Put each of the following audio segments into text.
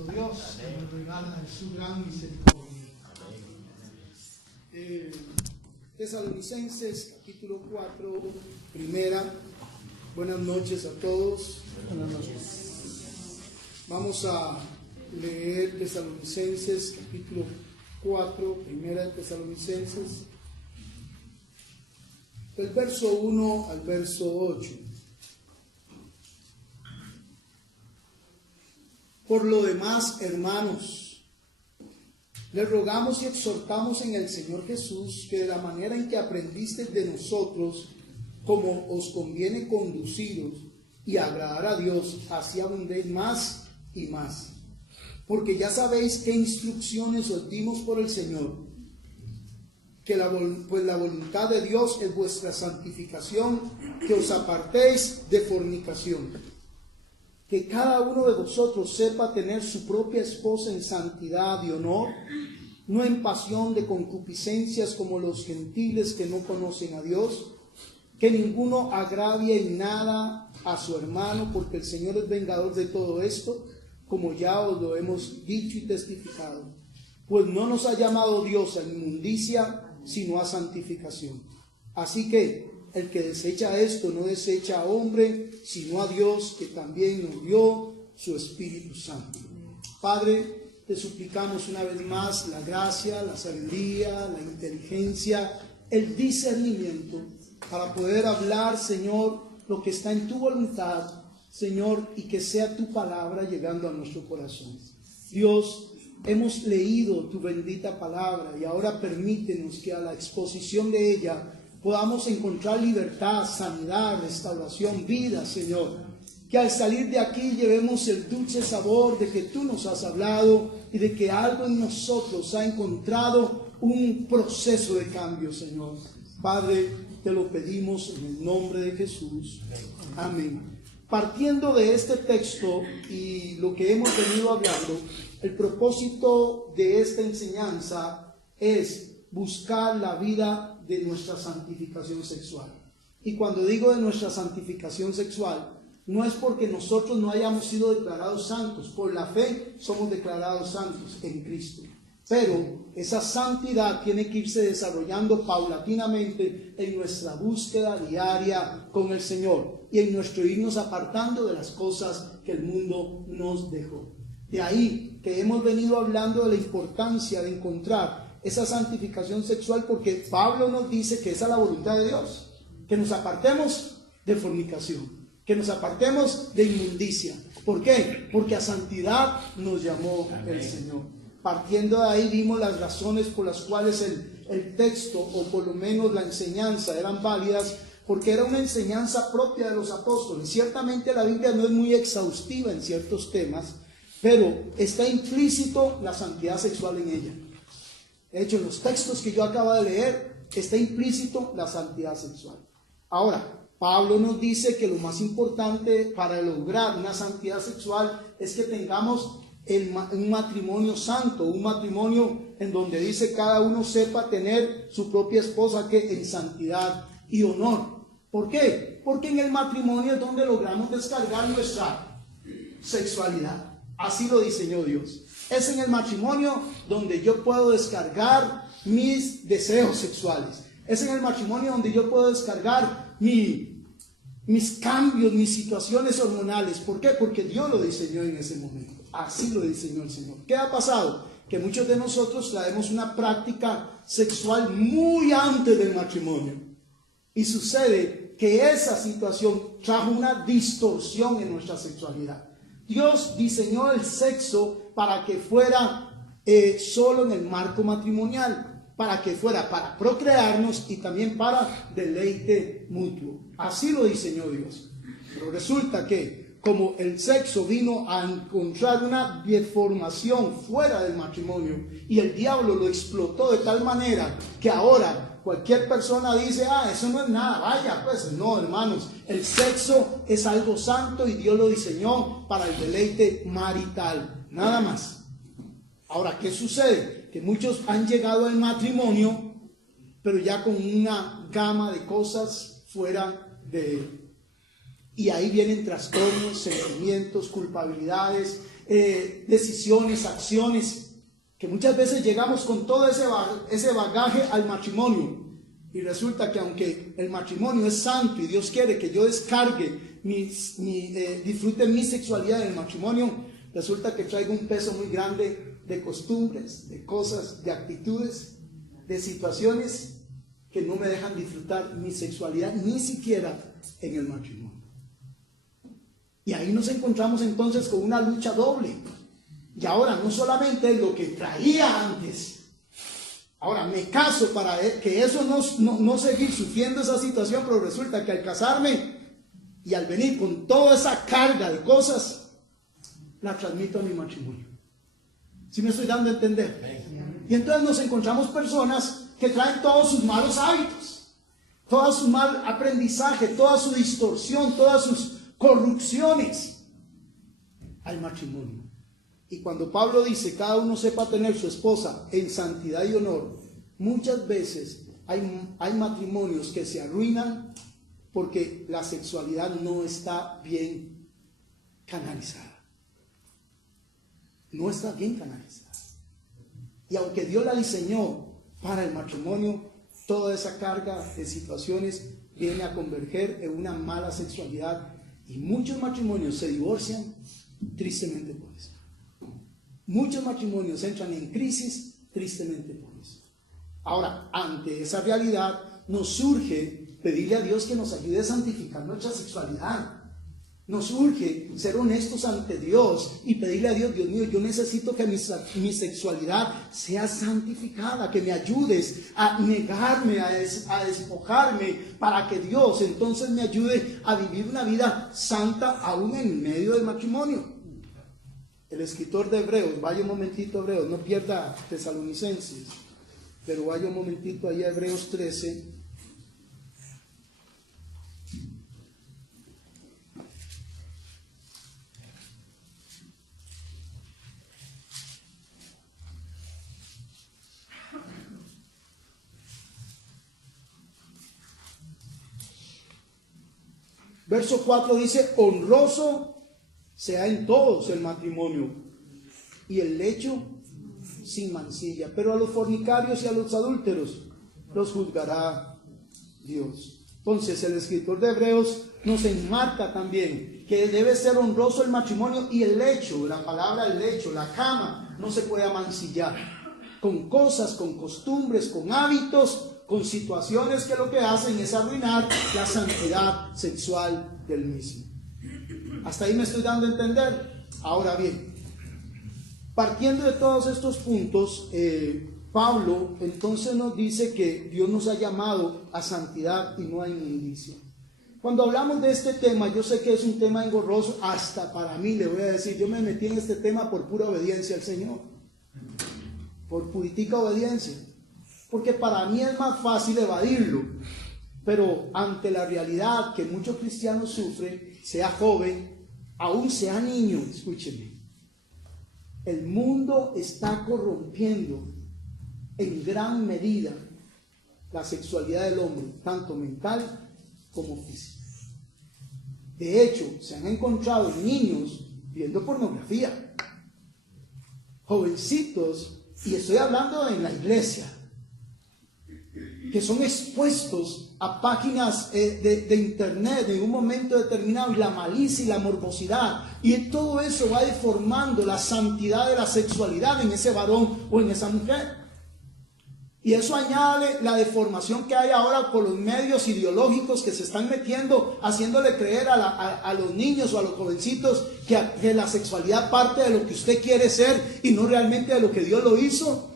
nuestro Dios, que nos regala su gran misericordia. Tesalonicenses capítulo 4, primera. Buenas noches a todos. Buenas noches. Vamos a leer Tesalonicenses capítulo 4, primera de Tesalonicenses, del verso 1 al verso 8. Por lo demás, hermanos, les rogamos y exhortamos en el Señor Jesús que de la manera en que aprendisteis de nosotros, como os conviene conduciros y agradar a Dios, así abundéis más y más. Porque ya sabéis qué instrucciones os dimos por el Señor, que la voluntad de Dios es vuestra santificación, que os apartéis de fornicación. Que cada uno de vosotros sepa tener su propia esposa en santidad y honor, no en pasión de concupiscencias como los gentiles que no conocen a Dios. Que ninguno agravie en nada a su hermano, porque el Señor es vengador de todo esto, como ya os lo hemos dicho y testificado. Pues no nos ha llamado Dios a inmundicia, sino a santificación. Así que el que desecha esto no desecha a hombre, sino a Dios, que también nos dio su Espíritu Santo. Padre, te suplicamos una vez más la gracia, la sabiduría, la inteligencia, el discernimiento, para poder hablar, Señor, lo que está en tu voluntad, Señor, y que sea tu palabra llegando a nuestro corazón. Dios, hemos leído tu bendita palabra y ahora permítenos que a la exposición de ella podamos encontrar libertad, sanidad, restauración, vida, Señor. Que al salir de aquí llevemos el dulce sabor de que tú nos has hablado y de que algo en nosotros ha encontrado un proceso de cambio, Señor. Padre, te lo pedimos en el nombre de Jesús. Amén. Partiendo de este texto y lo que hemos venido hablando, el propósito de esta enseñanza es buscar la vida de nuestra santificación sexual. Y cuando digo de nuestra santificación sexual, no es porque nosotros no hayamos sido declarados santos. Por la fe somos declarados santos en Cristo. Pero esa santidad tiene que irse desarrollando paulatinamente en nuestra búsqueda diaria con el Señor y en nuestro irnos apartando de las cosas que el mundo nos dejó. De ahí que hemos venido hablando de la importancia de encontrar esa santificación sexual, porque Pablo nos dice que esa es la voluntad de Dios, que nos apartemos de fornicación, que nos apartemos de inmundicia. ¿Por qué? Porque a santidad nos llamó el Señor. Partiendo de ahí vimos las razones por las cuales el texto, o por lo menos la enseñanza, eran válidas, porque era una enseñanza propia de los apóstoles. Ciertamente la Biblia no es muy exhaustiva en ciertos temas, pero está implícito la santidad sexual en ella. De hecho, en los textos que yo acabo de leer, está implícito la santidad sexual. Ahora, Pablo nos dice que lo más importante para lograr una santidad sexual es que tengamos un matrimonio santo, un matrimonio en donde dice cada uno sepa tener su propia esposa que en santidad y honor. ¿Por qué? Porque en el matrimonio es donde logramos descargar nuestra sexualidad. Así lo diseñó Dios. Es en el matrimonio donde yo puedo descargar mis deseos sexuales. Es en el matrimonio donde yo puedo descargar mis cambios, mis situaciones hormonales. ¿Por qué? Porque Dios lo diseñó en ese momento. Así lo diseñó el Señor. ¿Qué ha pasado? Que muchos de nosotros traemos una práctica sexual muy antes del matrimonio. Y sucede que esa situación trajo una distorsión en nuestra sexualidad. Dios diseñó el sexo para que fuera solo en el marco matrimonial, para que fuera para procrearnos y también para deleite mutuo. Así lo diseñó Dios. Pero resulta que como el sexo vino a encontrar una deformación fuera del matrimonio y el diablo lo explotó de tal manera que ahora cualquier persona dice, eso no es nada, vaya, pues no, hermanos, el sexo es algo santo y Dios lo diseñó para el deleite marital, nada más. Ahora, ¿qué sucede? Que muchos han llegado al matrimonio, pero ya con una gama de cosas fuera de él. Y ahí vienen trastornos, sentimientos, culpabilidades, decisiones, acciones, que muchas veces llegamos con todo ese bagaje al matrimonio. Y resulta que aunque el matrimonio es santo y Dios quiere que yo descargue, disfrute mi sexualidad en el matrimonio, resulta que traigo un peso muy grande de costumbres, de cosas, de actitudes, de situaciones que no me dejan disfrutar mi sexualidad ni siquiera en el matrimonio. Y ahí nos encontramos entonces con una lucha doble. Y ahora no solamente lo que traía antes, ahora me caso para que eso no seguir sufriendo esa situación, pero resulta que al casarme y al venir con toda esa carga de cosas, la transmito a mi matrimonio. ¿Sí me estoy dando a entender? Y entonces nos encontramos personas que traen todos sus malos hábitos, todo su mal aprendizaje, toda su distorsión, todas sus corrupciones al matrimonio. Y cuando Pablo dice cada uno sepa tener su esposa en santidad y honor, muchas veces hay matrimonios que se arruinan porque la sexualidad no está bien canalizada. No está bien canalizada. Y aunque Dios la diseñó para el matrimonio, toda esa carga de situaciones viene a converger en una mala sexualidad. Y muchos matrimonios se divorcian tristemente por eso. Muchos matrimonios entran en crisis tristemente por eso. Ahora, ante esa realidad, nos surge pedirle a Dios que nos ayude a santificar nuestra sexualidad. Nos urge ser honestos ante Dios y pedirle a Dios, Dios mío, yo necesito que mi sexualidad sea santificada, que me ayudes a negarme, a despojarme, para que Dios entonces me ayude a vivir una vida santa aún en medio del matrimonio. El escritor de Hebreos, vaya un momentito a Hebreos, no pierda Tesalonicenses, pero vaya un momentito ahí a Hebreos 13. Verso 4 dice, honroso sea en todos el matrimonio y el lecho sin mancilla, pero a los fornicarios y a los adúlteros los juzgará Dios. Entonces el escritor de Hebreos nos enmarca también que debe ser honroso el matrimonio y el lecho, la palabra el lecho, la cama, no se puede amancillar con cosas, con costumbres, con hábitos, con situaciones que lo que hacen es arruinar la santidad sexual del mismo. Hasta ahí me estoy dando a entender. Ahora bien, partiendo de todos estos puntos, Pablo entonces nos dice que Dios nos ha llamado a santidad y no a inmundicia. Cuando hablamos de este tema, yo sé que es un tema engorroso, hasta para mí, le voy a decir, yo me metí en este tema por pura obediencia al Señor, por puritica obediencia, porque para mí es más fácil evadirlo, pero ante la realidad que muchos cristianos sufren, sea joven, aún sea niño, escúcheme, el mundo está corrompiendo en gran medida la sexualidad del hombre, tanto mental como física. De hecho, se han encontrado niños viendo pornografía, jovencitos, y estoy hablando en la iglesia, que son expuestos a páginas de internet en un momento determinado, y la malicia y la morbosidad, y todo eso va deformando la santidad de la sexualidad en ese varón o en esa mujer. Y eso añade la deformación que hay ahora por los medios ideológicos que se están metiendo, haciéndole creer a los niños o a los jovencitos que la sexualidad parte de lo que usted quiere ser y no realmente de lo que Dios lo hizo.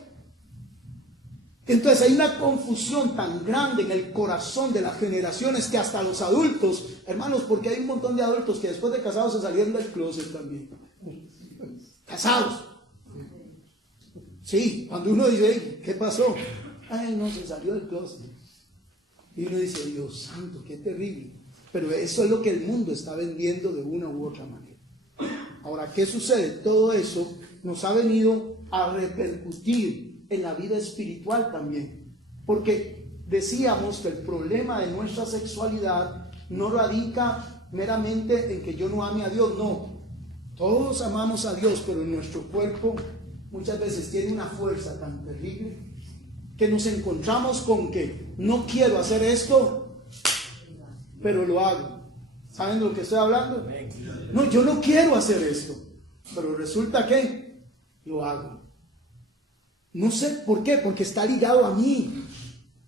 Entonces hay una confusión tan grande en el corazón de las generaciones que hasta los adultos, hermanos, porque hay un montón de adultos que después de casados se salieron del closet también. Casados. Sí, cuando uno dice, ¿qué pasó? Ay, no, se salió del closet. Y uno dice, Dios santo, qué terrible. Pero eso es lo que el mundo está vendiendo de una u otra manera. Ahora, ¿qué sucede? Todo eso nos ha venido a repercutir en la vida espiritual también. Porque decíamos que el problema de nuestra sexualidad no radica meramente en que yo no ame a Dios, no. Todos amamos a Dios, pero nuestro cuerpo muchas veces tiene una fuerza tan terrible que nos encontramos con que no quiero hacer esto, pero lo hago. ¿Saben de lo que estoy hablando? No, yo no quiero hacer esto, pero resulta que lo hago. No sé por qué, porque está ligado a mí.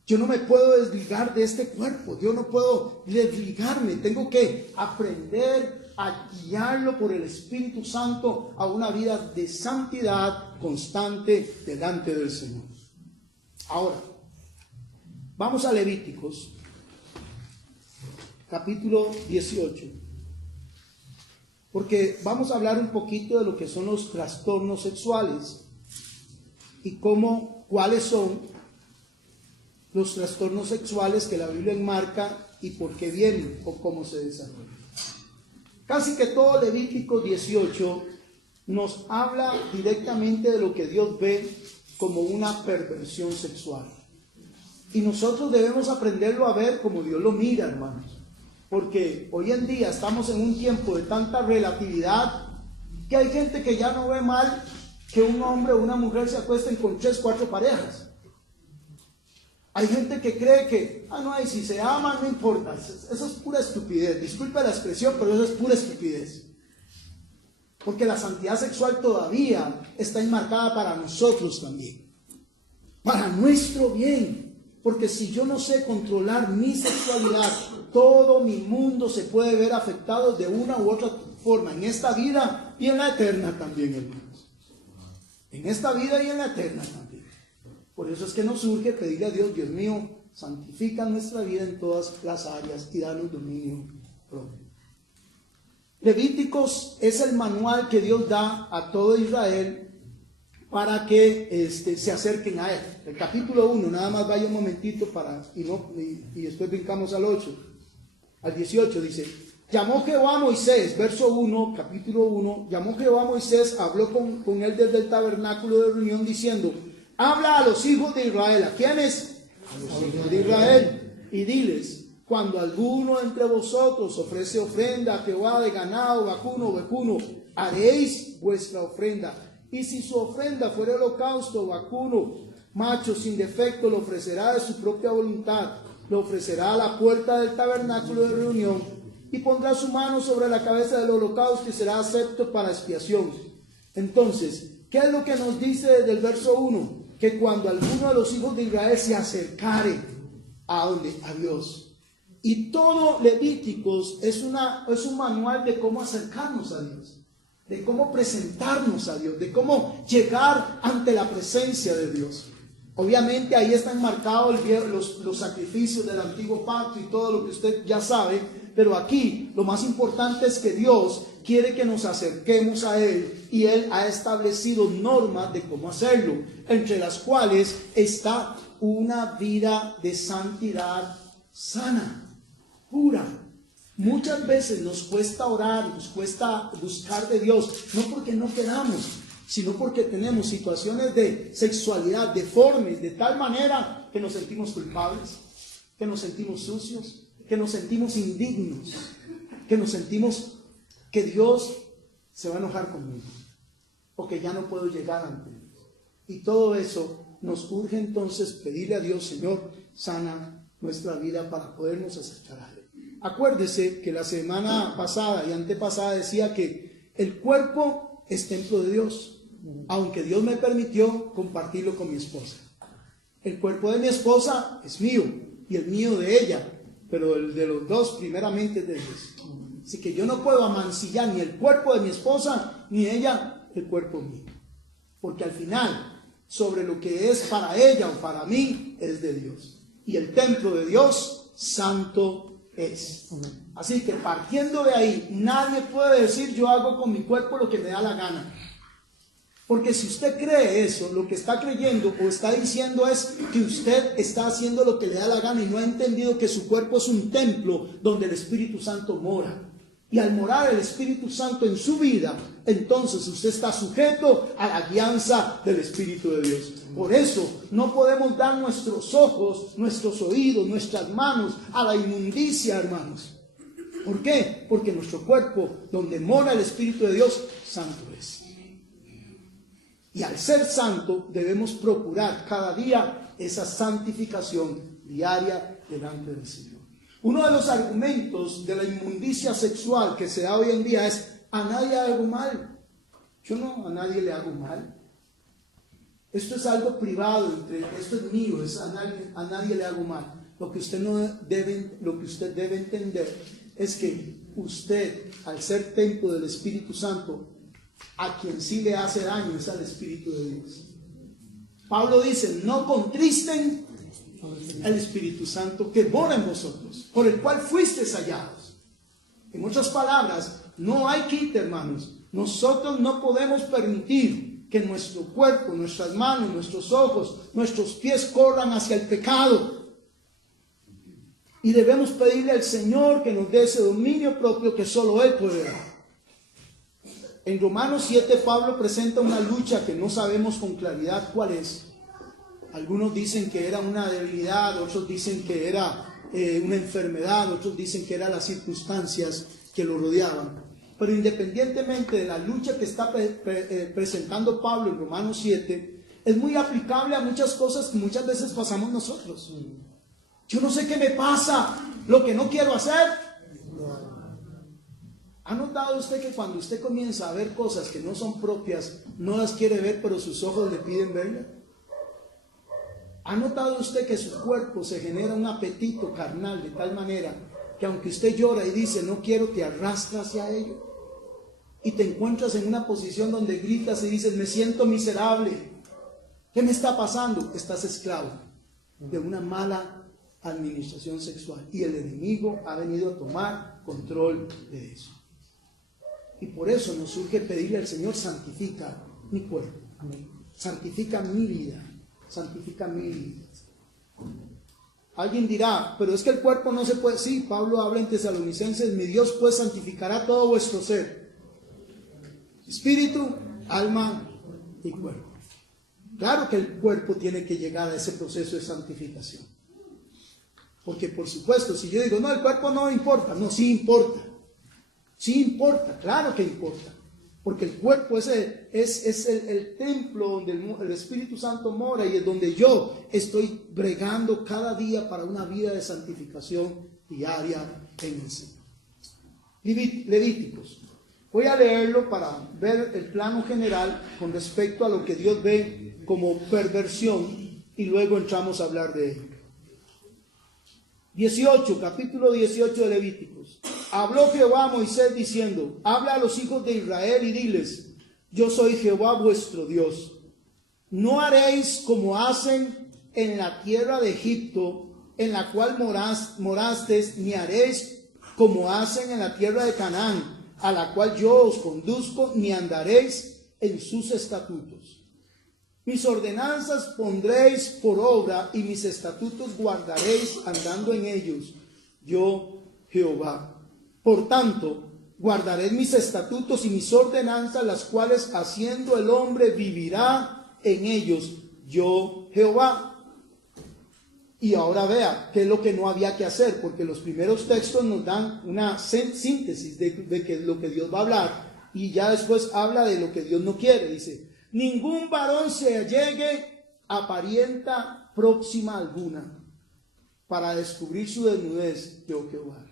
Yo no me puedo desligar de este cuerpo, yo no puedo desligarme, tengo que aprender a guiarlo por el Espíritu Santo a una vida de santidad constante delante del Señor. Ahora, vamos a Levíticos, capítulo 18, porque vamos a hablar un poquito de lo que son los trastornos sexuales y cuáles son los trastornos sexuales que la Biblia enmarca y por qué vienen o cómo se desarrollan. Casi que todo Levítico 18 nos habla directamente de lo que Dios ve como una perversión sexual. Y nosotros debemos aprenderlo a ver como Dios lo mira, hermanos. Porque hoy en día estamos en un tiempo de tanta relatividad que hay gente que ya no ve mal que un hombre o una mujer se acuesten con 3, 4 parejas. Hay gente que cree que, si se aman no importa, eso es pura estupidez. Disculpe la expresión, pero eso es pura estupidez. Porque la santidad sexual todavía está enmarcada para nosotros también. Para nuestro bien. Porque si yo no sé controlar mi sexualidad, todo mi mundo se puede ver afectado de una u otra forma. En esta vida y en la eterna también, hermanos. En esta vida y en la eterna también. Por eso es que nos urge pedirle a Dios, Dios mío, santifica nuestra vida en todas las áreas y danos dominio propio. Levíticos es el manual que Dios da a todo Israel para que se acerquen a Él. El capítulo 1, nada más vaya un momentito y después brincamos al 18, dice: llamó Jehová a Moisés, verso 1, capítulo 1, llamó Jehová a Moisés, habló con él desde el tabernáculo de reunión diciendo: habla a los hijos de Israel. ¿A quiénes? A los hijos de Israel. Y diles: cuando alguno entre vosotros ofrece ofrenda a Jehová de ganado, vacuno o becuno, haréis vuestra ofrenda. Y si su ofrenda fuera holocausto o vacuno, macho sin defecto, lo ofrecerá de su propia voluntad. Lo ofrecerá a la puerta del tabernáculo de reunión y pondrá su mano sobre la cabeza del holocausto y será acepto para expiación. Entonces, ¿qué es lo que nos dice desde el verso 1? Que cuando alguno de los hijos de Israel se acercare a Dios. Y todo Levíticos es un manual de cómo acercarnos a Dios, de cómo presentarnos a Dios, de cómo llegar ante la presencia de Dios. Obviamente ahí están marcados los sacrificios del antiguo pacto y todo lo que usted ya sabe, pero aquí lo más importante es que Dios quiere que nos acerquemos a Él y Él ha establecido normas de cómo hacerlo, entre las cuales está una vida de santidad sana, pura. Muchas veces nos cuesta orar, nos cuesta buscar de Dios, no porque no queramos, sino porque tenemos situaciones de sexualidad deformes, de tal manera que nos sentimos culpables, que nos sentimos sucios, que nos sentimos indignos, que nos sentimos que Dios se va a enojar conmigo, o que ya no puedo llegar ante Él. Y todo eso nos urge entonces pedirle a Dios: Señor, sana nuestra vida para podernos acercar a Él. Acuérdese que la semana pasada y antepasada decía que el cuerpo es templo de Dios, aunque Dios me permitió compartirlo con mi esposa. El cuerpo de mi esposa es mío y el mío de ella, pero el de los dos primeramente es de Dios. Así que yo no puedo amancillar ni el cuerpo de mi esposa ni ella el cuerpo mío, porque al final sobre lo que es para ella o para mí es de Dios, y el templo de Dios santo es. Así que partiendo de ahí, nadie puede decir: yo hago con mi cuerpo lo que me da la gana. Porque si usted cree eso, lo que está creyendo o está diciendo es que usted está haciendo lo que le da la gana y no ha entendido que su cuerpo es un templo donde el Espíritu Santo mora. Y al morar el Espíritu Santo en su vida, entonces usted está sujeto a la guianza del Espíritu de Dios. Por eso no podemos dar nuestros ojos, nuestros oídos, nuestras manos a la inmundicia, hermanos. ¿Por qué? Porque nuestro cuerpo, donde mora el Espíritu de Dios, santo es. Y al ser santo, debemos procurar cada día esa santificación diaria delante del Señor. Uno de los argumentos de la inmundicia sexual que se da hoy en día es: a nadie le hago mal. Yo no, a nadie le hago mal. Esto es algo privado, esto es mío, a nadie le hago mal. Lo que usted debe entender es que usted, al ser templo del Espíritu Santo, a quien sí le hace daño es al Espíritu de Dios. Pablo dice: no contristen al Espíritu Santo que mora en vosotros, por el cual fuisteis hallados. En otras palabras, no hay quite, hermanos. Nosotros no podemos permitir que nuestro cuerpo, nuestras manos, nuestros ojos, nuestros pies corran hacia el pecado. Y debemos pedirle al Señor que nos dé ese dominio propio que solo Él puede dar. En Romanos 7, Pablo presenta una lucha que no sabemos con claridad cuál es. Algunos dicen que era una debilidad, otros dicen que era una enfermedad, otros dicen que eran las circunstancias que lo rodeaban. Pero independientemente de la lucha que está presentando Pablo en Romanos 7, es muy aplicable a muchas cosas que muchas veces pasamos nosotros. Yo no sé qué me pasa, lo que no quiero hacer. ¿Ha notado usted que cuando usted comienza a ver cosas que no son propias, no las quiere ver, pero sus ojos le piden verlas? ¿Ha notado usted que su cuerpo se genera un apetito carnal de tal manera que aunque usted llora y dice no quiero, te arrastra hacia ello? Y te encuentras en una posición donde gritas y dices: me siento miserable. ¿Qué me está pasando? Estás esclavo de una mala administración sexual. Y el enemigo ha venido a tomar control de eso. Y por eso nos surge pedirle al Señor: santifica mi cuerpo, santifica mi vida, santifica mi vida. Alguien dirá: pero es que el cuerpo no se puede. Sí, Pablo habla en Tesalonicenses: mi Dios pues santificará todo vuestro ser, espíritu, alma y cuerpo. Claro que el cuerpo tiene que llegar a ese proceso de santificación. Porque por supuesto, si yo digo: no, el cuerpo no importa. No, sí importa. Sí importa, claro que importa. Porque el cuerpo es el templo donde el Espíritu Santo mora y es donde yo estoy bregando cada día para una vida de santificación diaria en el Señor. Levíticos. Voy a leerlo para ver el plano general con respecto a lo que Dios ve como perversión y luego entramos a hablar de ello. 18, capítulo 18 de Levíticos. Habló Jehová a Moisés diciendo: habla a los hijos de Israel y diles: yo soy Jehová vuestro Dios. No haréis como hacen en la tierra de Egipto, en la cual morasteis, ni haréis como hacen en la tierra de Canaán, a la cual yo os conduzco, ni andaréis en sus estatutos. Mis ordenanzas pondréis por obra y mis estatutos guardaréis andando en ellos, yo Jehová. Por tanto, guardaréis mis estatutos y mis ordenanzas, las cuales haciendo el hombre vivirá en ellos, yo Jehová. Y ahora vea qué es lo que no había que hacer, porque los primeros textos nos dan una síntesis de que lo que Dios va a hablar, y ya después habla de lo que Dios no quiere. Dice: ningún varón se allegue a parienta próxima alguna para descubrir su desnudez, yo Jehová.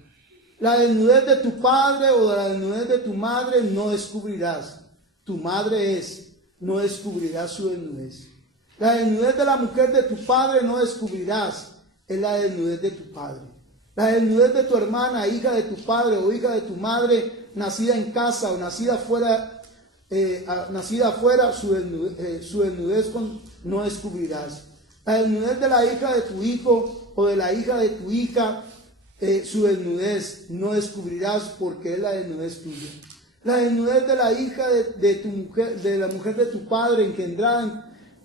La desnudez de tu padre o la desnudez de tu madre no descubrirás. Tu madre es, no descubrirás su desnudez. La desnudez de la mujer de tu padre no descubrirás, es la desnudez de tu padre. La desnudez de tu hermana, hija de tu padre o hija de tu madre, nacida en casa o nacida fuera, su desnudez no descubrirás. La desnudez de la hija de tu hijo o de la hija de tu hija, su desnudez no descubrirás, porque es la desnudez tuya. La desnudez de la hija de tu mujer, de la mujer de tu padre,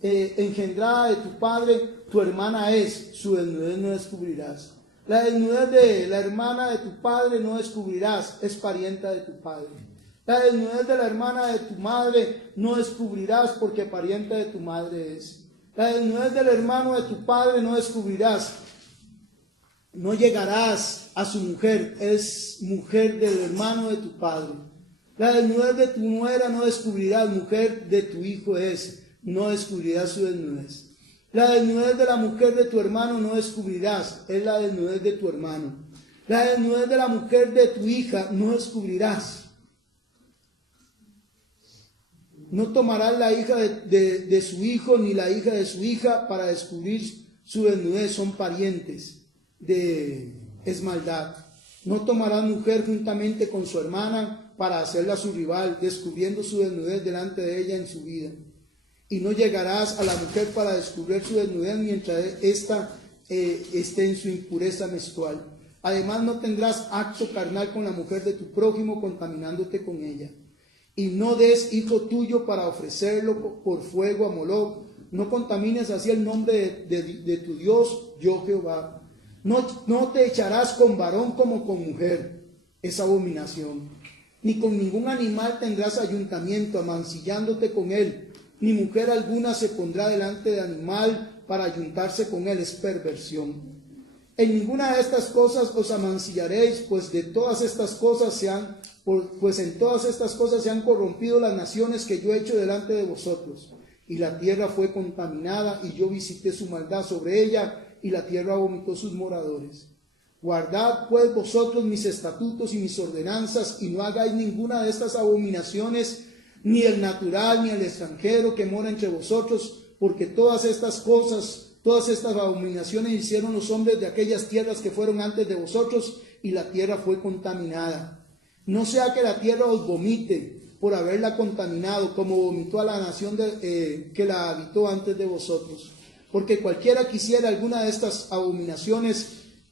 engendrada de tu padre, tu hermana es, su desnudez no descubrirás. La desnudez de la hermana de tu padre no descubrirás, es parienta de tu padre. La desnudez de la hermana de tu madre no descubrirás, porque parienta de tu madre es. La desnudez del hermano de tu padre no descubrirás, no llegarás a su mujer, es mujer del hermano de tu padre. La desnudez de tu nuera no descubrirás, mujer de tu hijo es, no descubrirás su desnudez. La desnudez de la mujer de tu hermano no descubrirás, es la desnudez de tu hermano. La desnudez de la mujer de tu hija no descubrirás. No tomarás la hija de su hijo ni la hija de su hija para descubrir su desnudez, son parientes. Es maldad. No tomarás mujer juntamente con su hermana para hacerla su rival, descubriendo su desnudez delante de ella en su vida. Y no llegarás a la mujer para descubrir su desnudez mientras ésta esté en su impureza menstrual. Además no tendrás acto carnal con la mujer de tu prójimo, contaminándote con ella. Y no des hijo tuyo para ofrecerlo por fuego a Moloc. No contamines así el nombre de tu Dios, yo Jehová. No te echarás con varón como con mujer, es abominación. Ni con ningún animal tendrás ayuntamiento, amancillándote con él. Ni mujer alguna se pondrá delante de animal para ayuntarse con él, es perversión. En ninguna de estas cosas os amancillaréis, pues en todas estas cosas se han corrompido las naciones que yo he hecho delante de vosotros. Y la tierra fue contaminada, y yo visité su maldad sobre ella, y la tierra vomitó sus moradores. Guardad pues vosotros mis estatutos y mis ordenanzas, y no hagáis ninguna de estas abominaciones, ni el natural, ni el extranjero que mora entre vosotros, porque todas estas abominaciones hicieron los hombres de aquellas tierras que fueron antes de vosotros, y la tierra fue contaminada. No sea que la tierra os vomite por haberla contaminado, como vomitó a la nación que la habitó antes de vosotros. Porque cualquiera que hiciera alguna de estas abominaciones,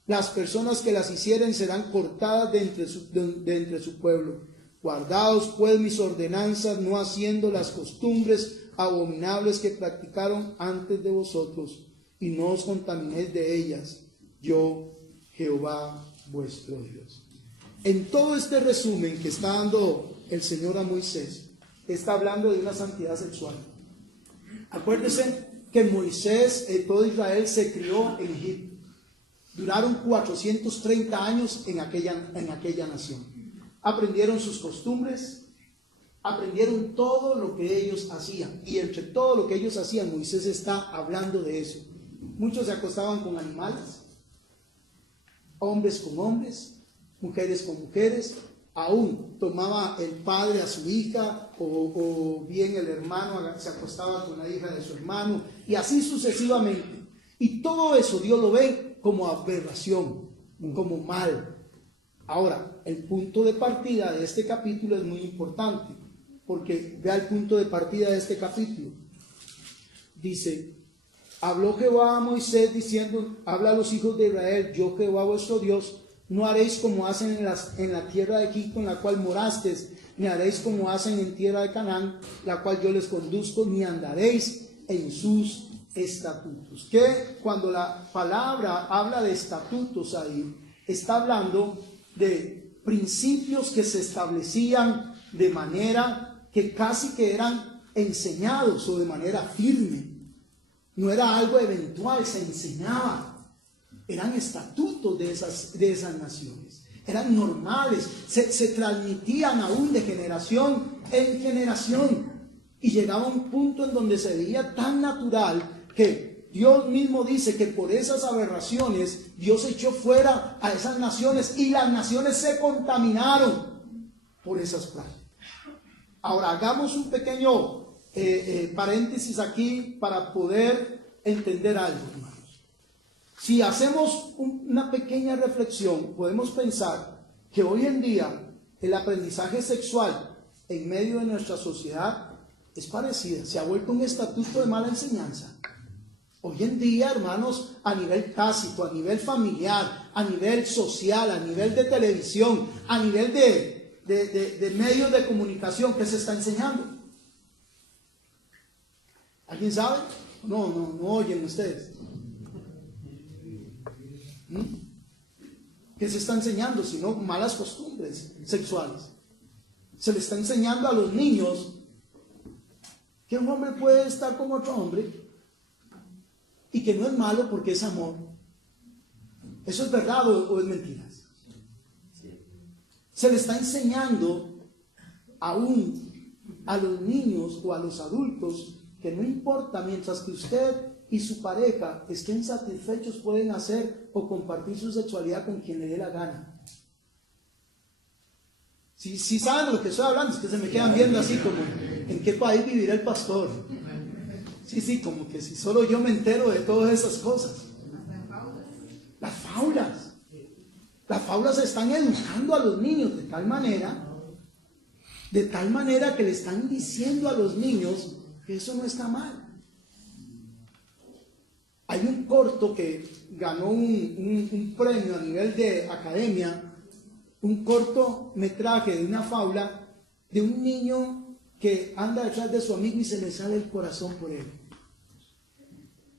las personas que las hicieren serán cortadas de entre su pueblo. Guardaos pues mis ordenanzas, no haciendo las costumbres abominables que practicaron antes de vosotros, y no os contaminéis de ellas, yo Jehová vuestro Dios. En todo este resumen que está dando el Señor a Moisés, está hablando de una santidad sexual. Acuérdense que Moisés, todo Israel se crió en Egipto. Duraron 430 años en aquella nación. Aprendieron sus costumbres, aprendieron todo lo que ellos hacían. Y entre todo lo que ellos hacían, Moisés está hablando de eso. Muchos se acostaban con animales, hombres con hombres, mujeres con mujeres. Aún tomaba el padre a su hija, o bien el hermano se acostaba con la hija de su hermano, y así sucesivamente. Y todo eso Dios lo ve como aberración, como mal. Ahora, el punto de partida de este capítulo es muy importante, porque vea el punto de partida de este capítulo. Dice: habló Jehová a Moisés diciendo, habla a los hijos de Israel, yo Jehová vuestro Dios, no haréis como hacen en la tierra de Egipto en la cual morasteis, ni haréis como hacen en tierra de Canaán, la cual yo les conduzco, ni andaréis en sus estatutos. Que cuando la palabra habla de estatutos ahí, está hablando de principios que se establecían de manera que casi que eran enseñados o de manera firme. No era algo eventual, se enseñaba. Eran estatutos de esas naciones. Eran normales, se transmitían aún de generación en generación. Y llegaba un punto en donde se veía tan natural que Dios mismo dice que por esas aberraciones Dios echó fuera a esas naciones y las naciones se contaminaron por esas prácticas. Ahora hagamos un pequeño paréntesis aquí para poder entender algo, hermanos. Si hacemos una pequeña reflexión, podemos pensar que hoy en día el aprendizaje sexual en medio de nuestra sociedad es parecida, se ha vuelto un estatuto de mala enseñanza. Hoy en día, hermanos, a nivel tácito, a nivel familiar, a nivel social, a nivel de televisión, a nivel de medios de comunicación, ¿qué se está enseñando? ¿Alguien sabe? No oyen ustedes. ¿Qué se está enseñando? Sino malas costumbres sexuales. Se le está enseñando a los niños que un hombre puede estar con otro hombre y que no es malo porque es amor. ¿Eso es verdad o es mentira? Se le está enseñando aún a los niños o a los adultos que no importa, mientras que usted y su pareja estén satisfechos, pueden hacer o compartir su sexualidad con quien le dé la gana. Si saben de lo que estoy hablando, es que se me quedan viendo así como, ¿en qué país vivirá el pastor? Sí, como que si solo yo me entero de todas esas cosas. Las faulas. Las faulas están educando a los niños de tal manera que le están diciendo a los niños que eso no está mal. Hay un corto que ganó un premio a nivel de academia, un cortometraje de una faula de un niño que anda detrás de su amigo y se le sale el corazón por él.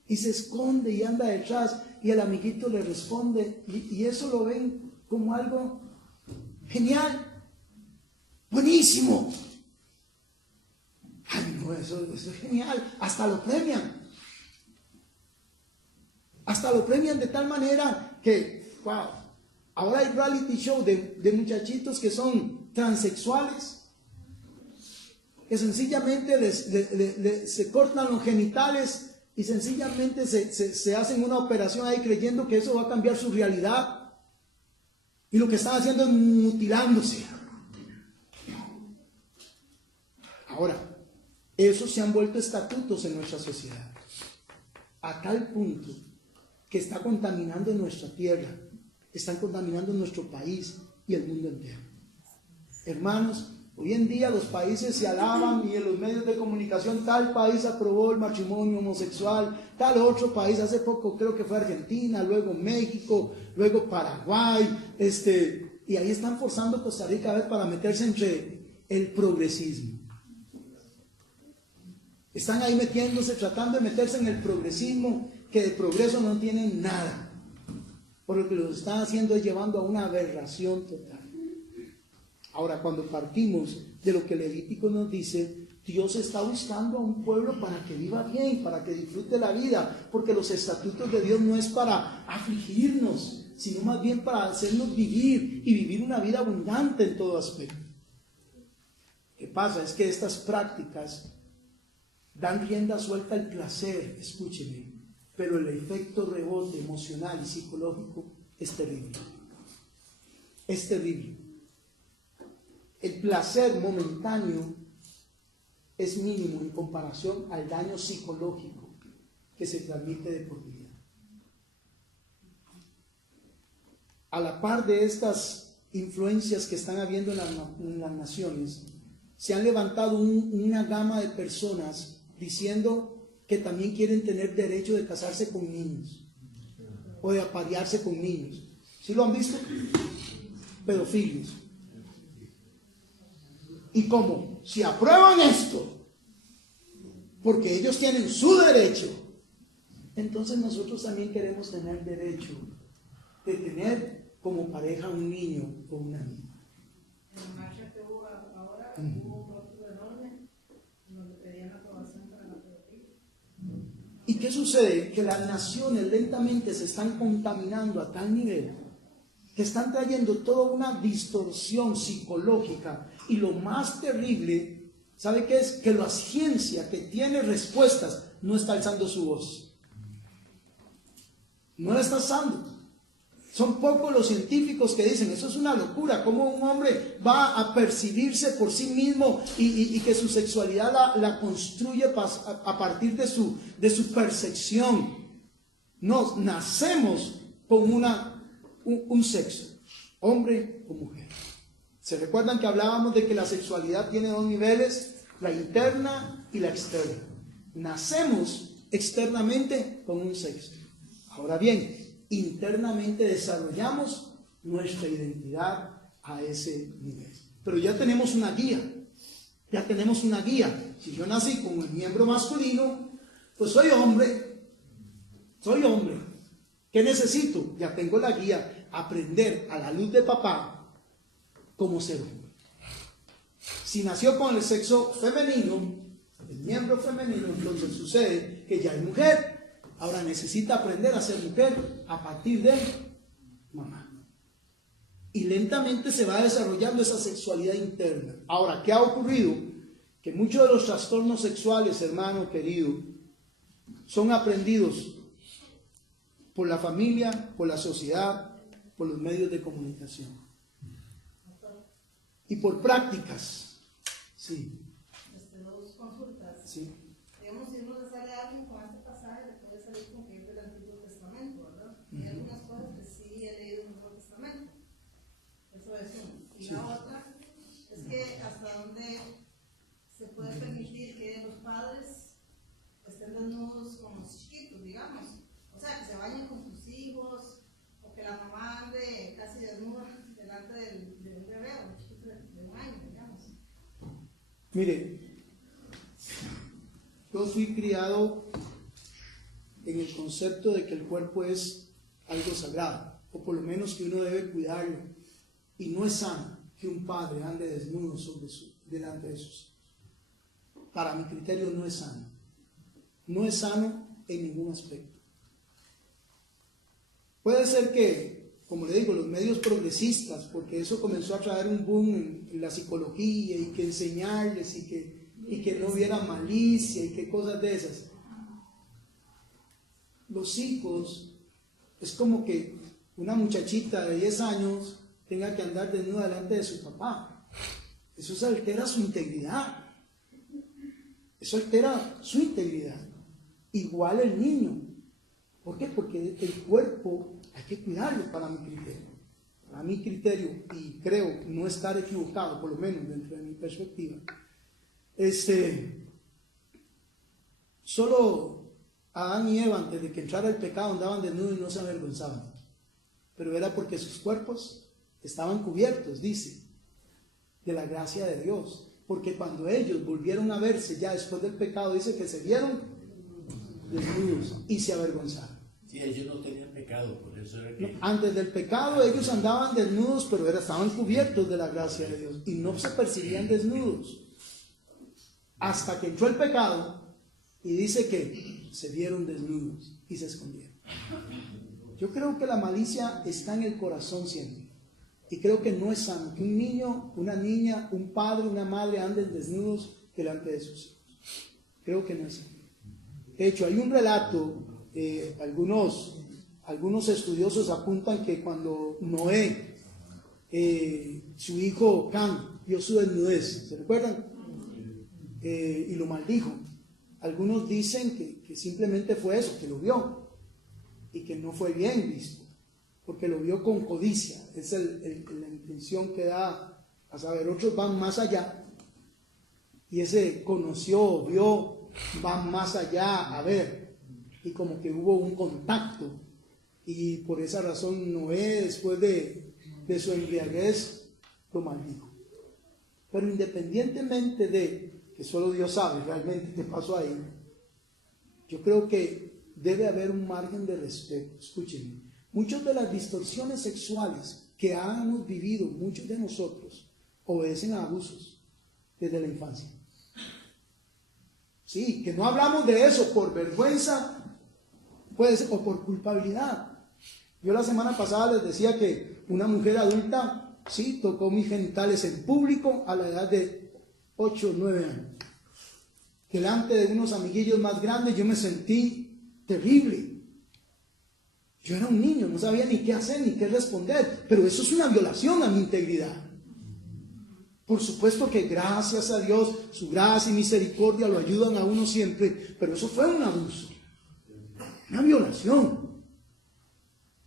Y se esconde y anda detrás y el amiguito le responde y eso lo ven como algo genial, buenísimo. Ay, no, eso es genial, hasta lo premian. Hasta lo premian de tal manera que, wow, ahora hay reality show de muchachitos que son transexuales, que sencillamente se cortan los genitales y sencillamente se hacen una operación ahí creyendo que eso va a cambiar su realidad. Y lo que están haciendo es mutilándose. Ahora, esos se han vuelto estatutos en nuestra sociedad, a tal punto que está contaminando nuestra tierra, están contaminando nuestro país y el mundo entero. Hermanos, hoy en día los países se alaban y en los medios de comunicación tal país aprobó el matrimonio homosexual, tal otro país, hace poco creo que fue Argentina, luego México, luego Paraguay, y ahí están forzando a Costa Rica a ver para meterse entre el progresismo. Están ahí metiéndose, tratando de meterse en el progresismo, que de progreso no tienen nada. Por lo que lo están haciendo es llevando a una aberración total. Ahora, cuando partimos de lo que Levítico nos dice, Dios está buscando a un pueblo para que viva bien, para que disfrute la vida, porque los estatutos de Dios no es para afligirnos, sino más bien para hacernos vivir y vivir una vida abundante en todo aspecto. ¿Qué pasa? Es que estas prácticas dan rienda suelta al placer, escúcheme, pero el efecto rebote emocional y psicológico es terrible. Es terrible. El placer momentáneo es mínimo en comparación al daño psicológico que se transmite de por vida. A la par de estas influencias que están habiendo en las naciones, se han levantado una gama de personas diciendo que también quieren tener derecho de casarse con niños o de aparearse con niños. ¿Sí lo han visto? Pedofilios. Y como si aprueban esto, porque ellos tienen su derecho, entonces nosotros también queremos tener derecho de tener como pareja un niño o una niña. En la marcha que hubo ahora, hubo un voto enorme donde pedían aprobación para la pedofilia. ¿Y qué sucede? Que las naciones lentamente se están contaminando a tal nivel que están trayendo toda una distorsión psicológica. Y lo más terrible, ¿sabe qué es? Que la ciencia que tiene respuestas no está alzando su voz. No la está alzando. Son pocos los científicos que dicen, eso es una locura, cómo un hombre va a percibirse por sí mismo y que su sexualidad la construye a partir de su percepción. No, nacemos con un sexo, hombre o mujer. ¿Se recuerdan que hablábamos de que la sexualidad tiene dos niveles? La interna y la externa. Nacemos externamente con un sexo. Ahora bien, internamente desarrollamos nuestra identidad a ese nivel. Pero ya tenemos una guía. Ya tenemos una guía. Si yo nací como el miembro masculino, pues soy hombre. Soy hombre. ¿Qué necesito? Ya tengo la guía. Aprender a la luz de papá cómo ser hombre. Si nació con el sexo femenino, el miembro femenino, entonces sucede que ya es mujer. Ahora necesita aprender a ser mujer a partir de mamá. Y lentamente se va desarrollando esa sexualidad interna. Ahora, ¿qué ha ocurrido? Que muchos de los trastornos sexuales, hermano querido, son aprendidos por la familia, por la sociedad, por los medios de comunicación. Y por prácticas. Sí. Dos consultas. Sí. Digamos, si uno le sale a alguien con este pasaje, le puede salir con que es del Antiguo Testamento, ¿verdad? Y hay algunas cosas que sí he leído en el Nuevo Testamento. Eso es uno. Y Sí. la otra es que hasta dónde se puede permitir que los padres estén desnudos con los chiquitos, digamos. O sea, que se bañen con sus hijos, o que la mamá ande casi desnuda delante de un bebé o un chiquito de 1 año, digamos. Mire, yo fui criado en el concepto de que el cuerpo es algo sagrado, o por lo menos que uno debe cuidarlo, y no es sano que un padre ande desnudo delante de sus hijos. Para mi criterio no es sano. No es sano en ningún aspecto. Puede ser que, como le digo, los medios progresistas, porque eso comenzó a traer un boom en la psicología y que enseñarles y que no hubiera malicia y que cosas de esas. Los hijos, es como que una muchachita de 10 años tenga que andar desnuda delante de su papá. Eso altera su integridad. Eso altera su integridad. Igual el niño. ¿Por qué? Porque el cuerpo hay que cuidarlo para mi criterio. Para mi criterio, y creo no estar equivocado, por lo menos dentro de mi perspectiva, solo Adán y Eva, antes de que entrara el pecado, andaban desnudos y no se avergonzaban. Pero era porque sus cuerpos estaban cubiertos, dice, de la gracia de Dios. Porque cuando ellos volvieron a verse ya después del pecado, dice que se vieron desnudos y se avergonzaron. Sí, ellos no tenían pecado, por eso era que... No, antes del pecado ellos andaban desnudos, pero estaban cubiertos de la gracia de Dios y no se percibían desnudos. Hasta que entró el pecado y dice que se vieron desnudos y se escondieron. Yo creo que la malicia está en el corazón siempre. Y creo que no es sano que un niño, una niña, un padre, una madre anden desnudos delante de sus hijos. Creo que no es sano. De hecho, hay un relato, algunos estudiosos apuntan que cuando Noé, su hijo Cam, vio su desnudez, ¿se recuerdan? Y lo maldijo. Algunos dicen que simplemente fue eso, que lo vio y que no fue bien visto, porque lo vio con codicia. Es la intención que da a saber. Otros van más allá y ese conoció, vio, va más allá a ver, y como que hubo un contacto, y por esa razón Noé, después de su embriaguez, lo maldijo. Pero independientemente de que solo Dios sabe realmente qué pasó ahí, yo creo que debe haber un margen de respeto. Escúchenme, muchas de las distorsiones sexuales que hemos vivido, muchos de nosotros, obedecen a abusos desde la infancia. Sí, que no hablamos de eso por vergüenza, puede ser, o por culpabilidad. Yo la semana pasada les decía que una mujer adulta, sí, tocó mis genitales en público a la edad de 8 o 9 años. Delante de unos amiguillos más grandes yo me sentí terrible. Yo era un niño, no sabía ni qué hacer ni qué responder, pero eso es una violación a mi integridad. Por supuesto que gracias a Dios, su gracia y misericordia lo ayudan a uno siempre, pero eso fue un abuso, una violación,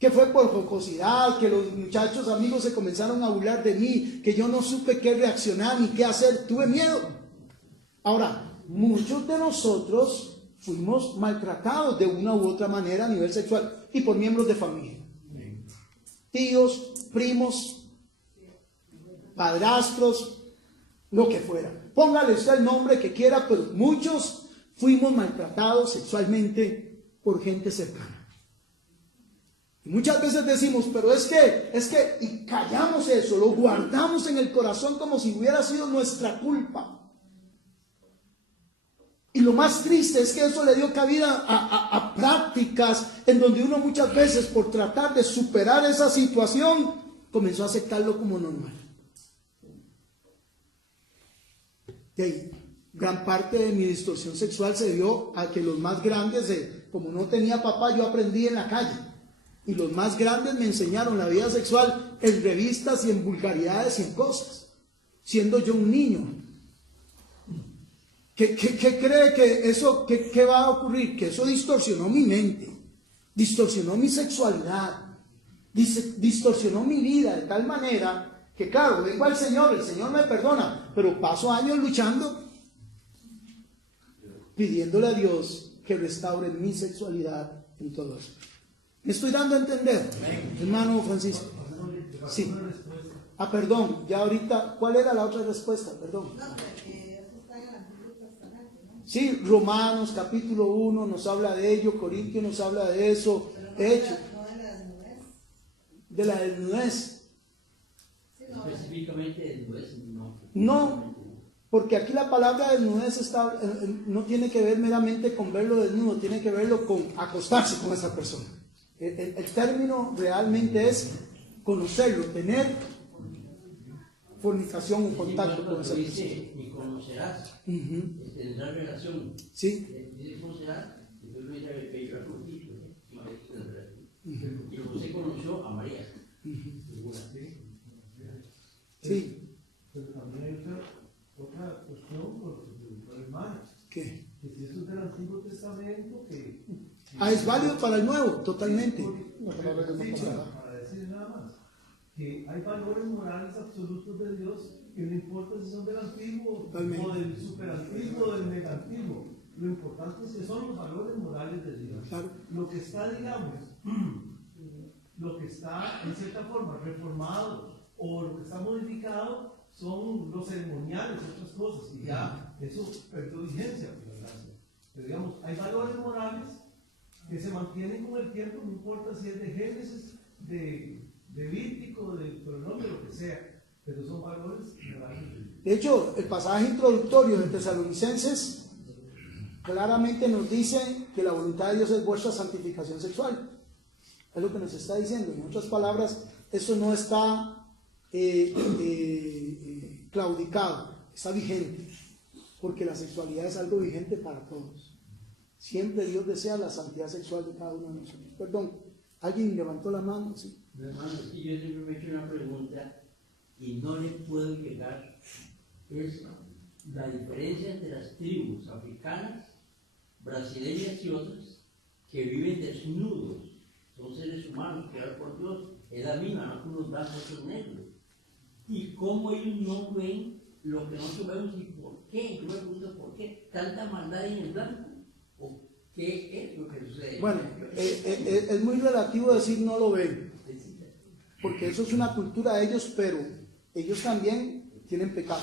que fue por jocosidad, que los muchachos amigos se comenzaron a burlar de mí, que yo no supe qué reaccionar ni qué hacer, tuve miedo. Ahora, muchos de nosotros fuimos maltratados de una u otra manera a nivel sexual y por miembros de familia, tíos, primos, padrastros, lo que fuera. Póngale usted el nombre que quiera, pero muchos fuimos maltratados sexualmente por gente cercana. Y muchas veces decimos, pero es que, y callamos eso, lo guardamos en el corazón como si hubiera sido nuestra culpa. Y lo más triste es que eso le dio cabida a prácticas en donde uno muchas veces, por tratar de superar esa situación, comenzó a aceptarlo como normal. Y ahí, gran parte de mi distorsión sexual se dio a que los más grandes, como no tenía papá, yo aprendí en la calle. Y los más grandes me enseñaron la vida sexual en revistas y en vulgaridades y en cosas, siendo yo un niño. ¿Qué cree que eso, qué va a ocurrir? Que eso distorsionó mi mente, distorsionó mi sexualidad, distorsionó mi vida de tal manera que, claro, vengo al Señor, el Señor me perdona, pero paso años luchando, pidiéndole a Dios que restaure mi sexualidad en todo eso. ¿Me estoy dando a entender, hermano Francisco? Sí. Perdón, ya ahorita, ¿cuál era la otra respuesta? Perdón. Sí, Romanos capítulo 1 nos habla de ello, Corintios nos habla de eso, Hechos. De la desnudez. Específicamente desnudez, no. No, porque aquí la palabra desnudez no tiene que ver meramente con verlo desnudo, tiene que verlo con acostarse con esa persona. El término realmente es conocerlo, tener fornicación o contacto con esa persona. Ni conocerás, tendrás relación. Sí. Dice conocerás, entonces me dice que yo era contigo, y José conoció a María. Sí. Pero también hay otra cuestión por hermano. ¿Qué? Que si eso es del Antiguo Testamento, que es válido para el Nuevo, totalmente. Para decir nada más, que hay valores morales absolutos de Dios que no importa si son del Antiguo Totalmente. o del superantiguo o del negativo. Lo importante es que son los valores morales de Dios. Claro. Lo que está, digamos, lo que está en cierta forma reformado o lo que está modificado son los ceremoniales, otras cosas, y ya eso perdió vigencia por la gracia. Pero digamos, hay valores morales que se mantienen con el tiempo, no importa si es de Génesis, de Levítico, de Deuteronomio, lo que sea, pero son valores morales. De hecho, el pasaje introductorio de Tesalonicenses claramente nos dice que la voluntad de Dios es vuestra santificación sexual. Es lo que nos está diciendo. En otras palabras, eso no está claudicado, está vigente, porque la sexualidad es algo vigente para todos. Siempre Dios desea la santidad sexual de cada uno de nosotros. Perdón, ¿alguien levantó la mano? Sí. Hermano, sí, yo siempre me he hecho una pregunta y no le puedo llegar. Es la diferencia entre las tribus africanas, brasileñas y otras que viven desnudos. Son seres humanos creados por Dios. Es la misma, no con los blancos y los negros. Y cómo ellos no ven lo que nosotros vemos y por qué. Yo me pregunto por qué tanta maldad en el blanco. ¿O qué es lo que sucede? Bueno, es muy relativo decir no lo ven, porque eso es una cultura de ellos, pero ellos también tienen pecado.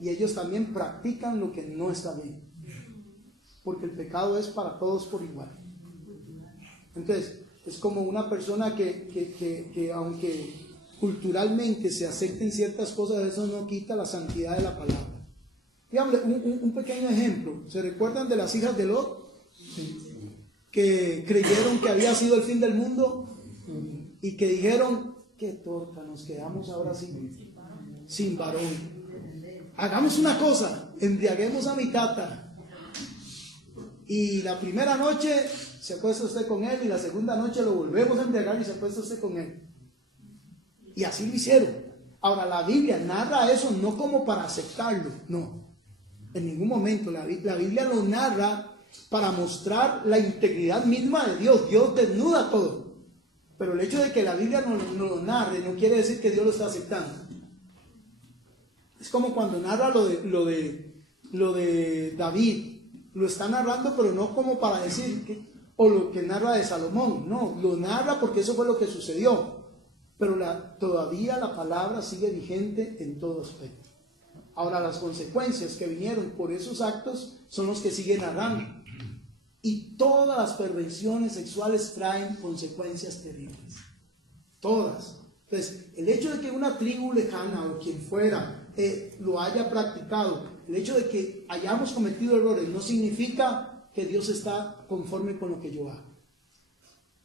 Y ellos también practican lo que no está bien. Porque el pecado es para todos por igual. Entonces, es como una persona que aunque culturalmente se acepten ciertas cosas, eso no quita la santidad de la palabra. Dígame, un pequeño ejemplo. ¿Se recuerdan de las hijas de Lot? Que creyeron que había sido el fin del mundo y que dijeron, qué torta, nos quedamos ahora sin varón. Hagamos una cosa, embriaguemos a mi tata. Y la primera noche se acuesta usted con él y la segunda noche lo volvemos a embriagar y se acuesta usted con él. Y así lo hicieron. Ahora la Biblia narra eso no como para aceptarlo, no. En ningún momento la Biblia lo narra para mostrar la integridad misma de Dios. Dios desnuda todo. Pero el hecho de que la Biblia no lo narre no quiere decir que Dios lo está aceptando. Es como cuando narra lo de David. Lo está narrando, pero no como para decir o lo que narra de Salomón. No, lo narra porque eso fue lo que sucedió. Pero todavía la palabra sigue vigente en todo aspecto. Ahora, las consecuencias que vinieron por esos actos son los que siguen narrando. Y todas las perversiones sexuales traen consecuencias terribles. Todas. Entonces, el hecho de que una tribu lejana o quien fuera lo haya practicado El hecho de que hayamos cometido errores no significa que Dios está conforme con lo que yo hago.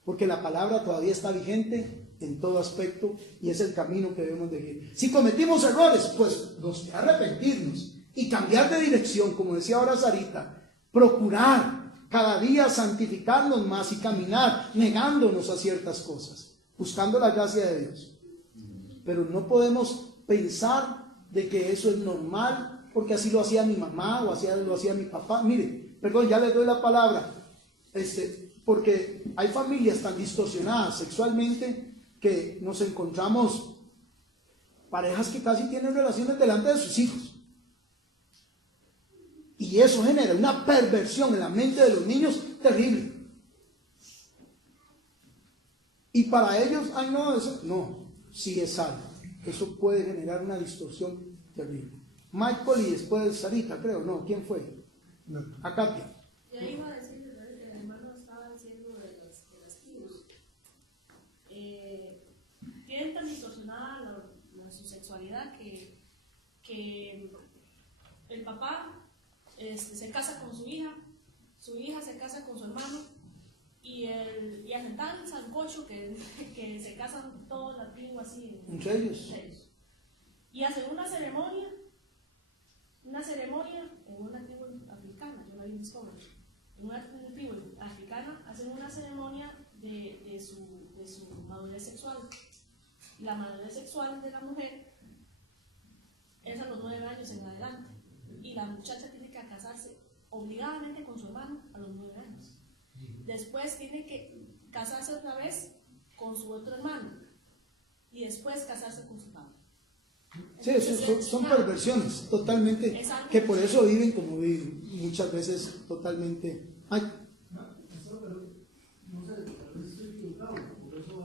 Porque la palabra todavía está vigente en todo aspecto y es el camino que debemos de ir. Si cometimos errores, pues nos queda arrepentirnos y cambiar de dirección, como decía ahora Sarita, procurar cada día santificarnos más y caminar negándonos a ciertas cosas, buscando la gracia de Dios. Pero no podemos pensar de que eso es normal, porque así lo hacía mi mamá o así lo hacía mi papá. Mire, perdón, ya les doy la palabra, porque hay familias tan distorsionadas sexualmente que nos encontramos parejas que casi tienen relaciones delante de sus hijos. Y eso genera una perversión en la mente de los niños terrible. Y para ellos, ay no, eso no, sí es algo. Eso puede generar una distorsión terrible. Michael y después Sarita, creo, no, ¿quién fue? No. A Katia. Yo iba a decir que el hermano estaba diciendo de las tribus. Tienen tan distorsionada su sexualidad que el papá se casa con su hija se casa con su hermano, y hacen tan sancocho que se casan todos la tribu así entre ellos. Y hacen una ceremonia en una tribu africana. Yo la vi en Discovery. En una tribu africana hacen una ceremonia de su madurez sexual. La madurez sexual de la mujer es a los 9 años en adelante, y la muchacha tiene que casarse obligadamente con su hermano a los 9 años. Después tiene que casarse otra vez con su otro hermano, y después casarse con su padre. Sí, son perversiones totalmente, que por eso viven como viven, muchas veces totalmente. Ay.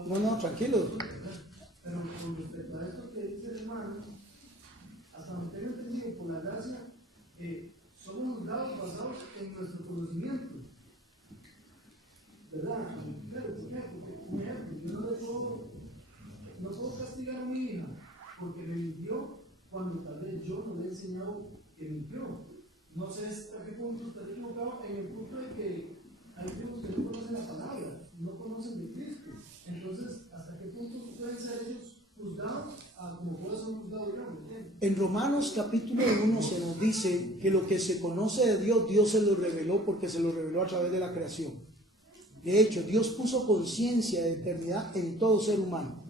No, tranquilo. Pero con respecto a esto que dice el hermano, hasta donde tengo entendido por la gracia, somos juzgados basados en nuestro conocimiento, ¿verdad? Claro, ¿por qué? Porque, por ejemplo, yo no puedo castigar a mi hija porque me mintió cuando tal vez yo no le he enseñado que mintió. No sé hasta qué punto está equivocado, en el punto de que hay tribus que no conocen la palabra, no conocen de Cristo. Entonces, ¿hasta qué punto pueden ser ellos juzgados como puedo ser juzgado yo? En Romanos capítulo 1 se nos dice que lo que se conoce de Dios, Dios se lo reveló porque se lo reveló a través de la creación. De hecho, Dios puso conciencia de eternidad en todo ser humano.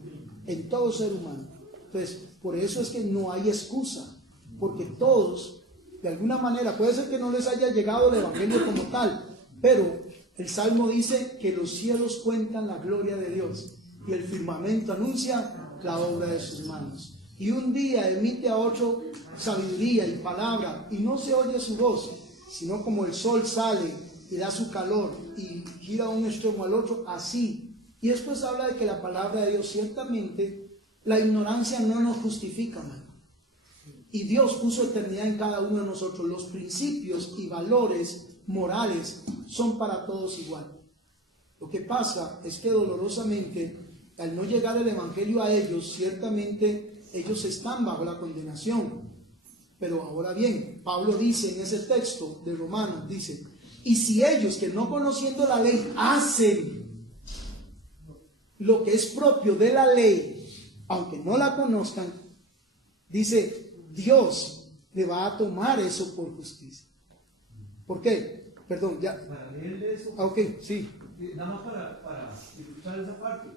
En todo ser humano. Entonces, por eso es que no hay excusa. Porque todos, de alguna manera, puede ser que no les haya llegado el Evangelio como tal, pero el Salmo dice que los cielos cuentan la gloria de Dios y el firmamento anuncia la obra de sus manos. Y un día emite a otro sabiduría y palabra, y no se oye su voz, sino como el sol sale y da su calor y gira de un extremo al otro, así. Y después habla de que la palabra de Dios, ciertamente, la ignorancia no nos justifica, man. Y Dios puso eternidad en cada uno de nosotros. Los principios y valores morales son para todos igual. Lo que pasa es que dolorosamente, al no llegar el Evangelio a ellos, ciertamente ellos están bajo la condenación. Pero ahora bien, Pablo dice en ese texto de Romanos, dice, y si ellos que no conociendo la ley hacen lo que es propio de la ley, aunque no la conozcan, dice, Dios le va a tomar eso por justicia. ¿Por qué? Perdón, ya. Para leerle eso. Ok, sí. Nada más para escuchar esa parte.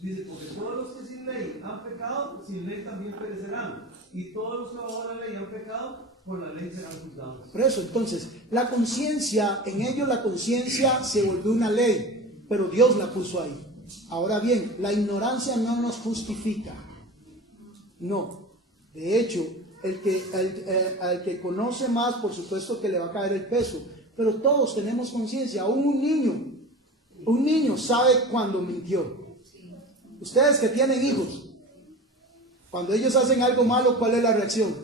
Dice, porque todos los que sin ley han pecado, sin ley también perecerán. Y todos los que bajo la ley han pecado, por la ley serán juzgados. Por eso, entonces, la conciencia, en ellos la conciencia se volvió una ley, pero Dios la puso ahí. Ahora bien, la ignorancia no nos justifica. No. De hecho, al que conoce más, por supuesto que le va a caer el peso. Pero todos tenemos conciencia. Aún un niño sabe cuando mintió. Ustedes que tienen hijos, cuando ellos hacen algo malo, ¿cuál es la reacción?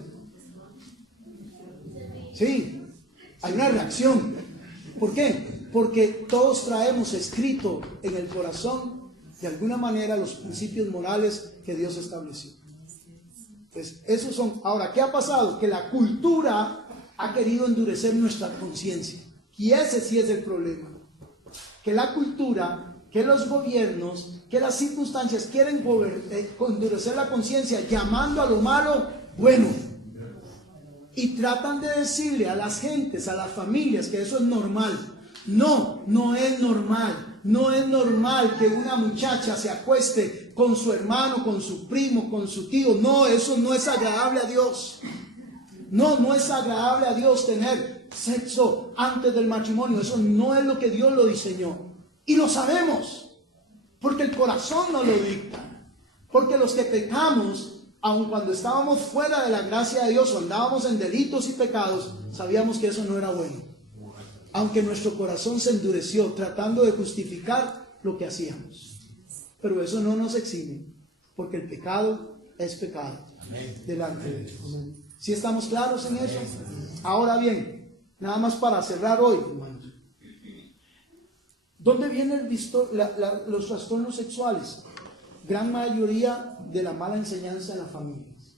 Sí, hay una reacción. ¿Por qué? Porque todos traemos escrito en el corazón, de alguna manera, los principios morales que Dios estableció. Pues esos son. Ahora, ¿qué ha pasado? Que la cultura ha querido endurecer nuestra conciencia. Y ese sí es el problema. Que la cultura, que los gobiernos, que las circunstancias quieren endurecer la conciencia llamando a lo malo bueno. Y tratan de decirle a las gentes, a las familias, que eso es normal. No, no es normal. No es normal que una muchacha se acueste con su hermano, con su primo, con su tío. No, eso no es agradable a Dios. No, no es agradable a Dios tener sexo antes del matrimonio. Eso no es lo que Dios lo diseñó. Y lo sabemos, porque el corazón nos lo dicta. Porque los que pecamos, aun cuando estábamos fuera de la gracia de Dios o andábamos en delitos y pecados, sabíamos que eso no era bueno. Aunque nuestro corazón se endureció tratando de justificar lo que hacíamos. Pero eso no nos exime, porque el pecado es pecado delante de Dios. ¿Sí estamos claros en eso? Ahora bien, nada más para cerrar hoy, hermanos. ¿Dónde vienen los trastornos sexuales? Gran mayoría de la mala enseñanza en las familias.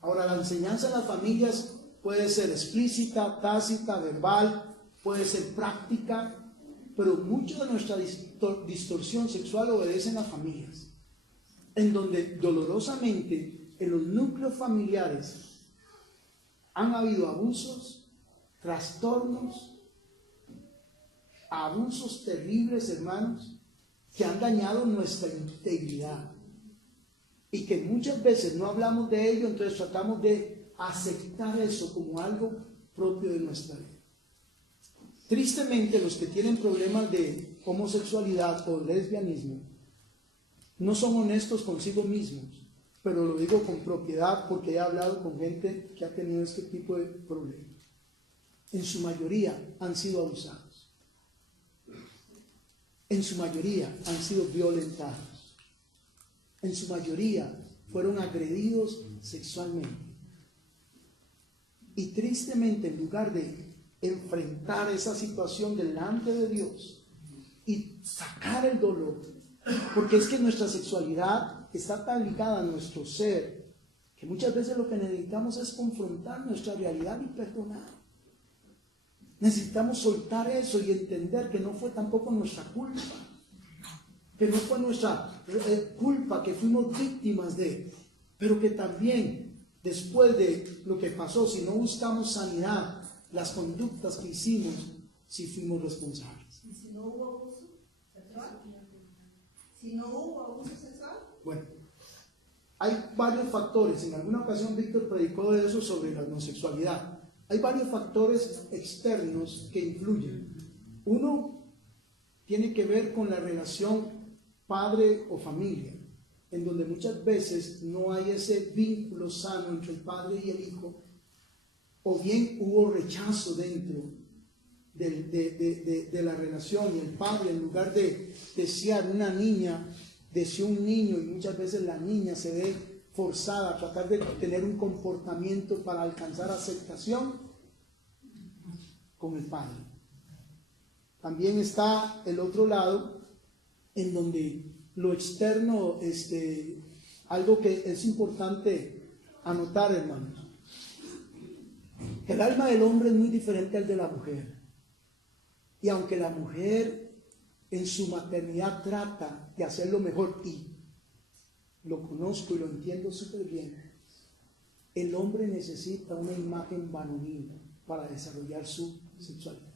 Ahora, la enseñanza en las familias puede ser explícita, tácita, verbal, puede ser práctica, pero mucho de nuestra distorsión sexual obedece en las familias, en donde dolorosamente en los núcleos familiares han habido abusos, trastornos, abusos terribles, hermanos, que han dañado nuestra integridad y que muchas veces no hablamos de ello, entonces tratamos de aceptar eso como algo propio de nuestra vida. Tristemente, los que tienen problemas de homosexualidad o lesbianismo no son honestos consigo mismos, pero lo digo con propiedad porque he hablado con gente que ha tenido este tipo de problemas. En su mayoría han sido abusados. En su mayoría han sido violentados. En su mayoría fueron agredidos sexualmente. Y tristemente, en lugar de enfrentar esa situación delante de Dios y sacar el dolor, porque es que nuestra sexualidad está tan ligada a nuestro ser, que muchas veces lo que necesitamos es confrontar nuestra realidad y perdonar. Necesitamos soltar eso y entender que no fue tampoco nuestra culpa, que no fue nuestra culpa, que fuimos víctimas de, pero que también después de lo que pasó, si no buscamos sanidad, las conductas que hicimos, si fuimos responsables. ¿Y si no hubo abuso sexual? Si no hubo abuso sexual. Bueno, hay varios factores. En alguna ocasión Víctor predicó de eso sobre la homosexualidad. Hay varios factores externos que influyen. Uno tiene que ver con la relación padre o familia, en donde muchas veces no hay ese vínculo sano entre el padre y el hijo, o bien hubo rechazo dentro de la relación y el padre, en lugar de desear una niña, deseó un niño, y muchas veces la niña se ve forzada a tratar de tener un comportamiento para alcanzar aceptación con el padre. También está el otro lado, en donde lo externo, algo que es importante anotar, hermanos. El alma del hombre es muy diferente al de la mujer. Y aunque la mujer en su maternidad trata de hacerlo mejor, y lo conozco y lo entiendo súper bien, el hombre necesita una imagen varonil para desarrollar su sexualidad.